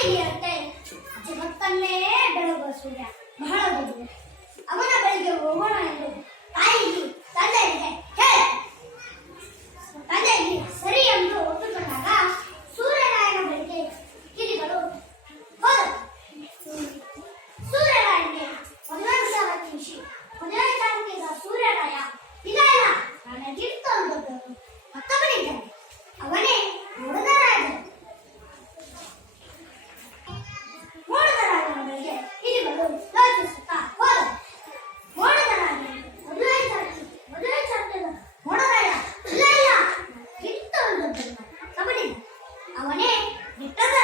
ತಾಯಿಗೆ ಜಗತ್ತನ್ನೇ ಬೆಳಗುವ ಸೂರ್ಯ ಬಹಳ ದೊಡ್ಡ. ಅವನ ಬಳಿಗೆ ಹೋಗೋಣ ಎಂದು ತಾಯಿಗೆ ತಂದೆಗೆ ಹೇಳ. ತಂದೆಗೆ ಸರಿ ಎಂದು ಒಪ್ಪಿಕೊಂಡಾಗ ಸೂರ್ಯನಾರಾಯಣ ಬಳಿಗೆ ಕಿರಿಗಳು ಹೋದರು. ಸೂರ್ಯನಾರಾಯಣಗೆ ಮದುವೆ ವಿಚಾರ ತಿಳಿಸಿ ಮದುವೆ ವಿಚಾರಕ್ಕಿಂತ ಸೂರ್ಯರಾಯ ಇಲ್ಲ ಇಲ್ಲ ನನಗಿಂತ ಒಂದು ಮತ್ತೊಬ್ಬನಿದ್ದಾನೆ, ಅವನೇ ಮೂಡದರಾಜ. ಮೂಡದರಾಜನ ಬಳಿಗೆ ಕಿರಿಗಳು ಯೋಚಿಸುತ್ತಾ ಹೋದರು. ಮೂಡದರಾಜ ಮದುವೆ ವಿಚಾರಕ್ಕಿಂತ ಮೂಡದರಾಯ ಇಲ್ಲ ಇಲ್ಲ ನನಗಿಂತ ಒಂದು ಮತ್ತೊಬ್ಬನಿದ್ದಾನೆ, ಅವನೇ ಬಿಟ್ಟದ